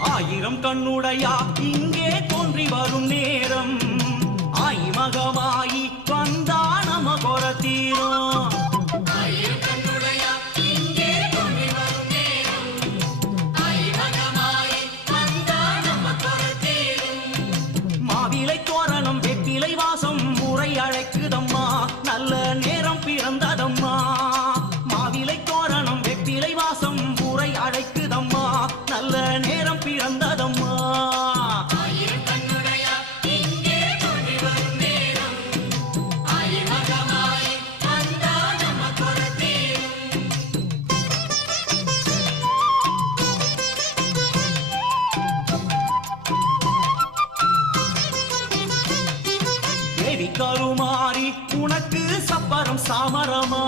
ஆயிரம் கண்ணுடையா இங்கே தோன்றி வரும் நேரம் ஆய்மகமாயி வந்தா நம கொர தீரும். மாவிலை தோரணம் வெற்றிலை வாசம் முறை அழைக்குதம்மா நல்ல நேரம் பிறந்ததம்மா. மாவிலை தோரணம் வெற்றிலை வாசம் முறை அழைக்குதம்மா நல்ல நேரம் பிறந்ததம்மா. கருமாறி உனக்கு சப்பரம் சாமரமா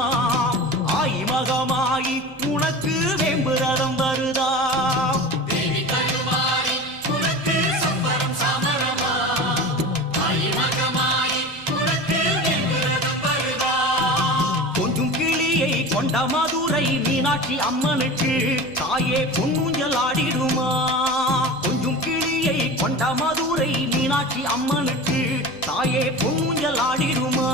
ஆய்மகமாயி உனக்கு வேம்புரதம் வருதா. கொஞ்சம் கிளியை கொண்ட மதுரை மீனாட்சி அம்மனுக்கு தாயே பொன்னூஞ்சல் ஆடிடுமா. கொஞ்சம் கிளியை கொண்ட மதுரை மீனாட்சி அம்மனுக்கு தாயே பொன்னூஞ்சல் ஆடிடுமா.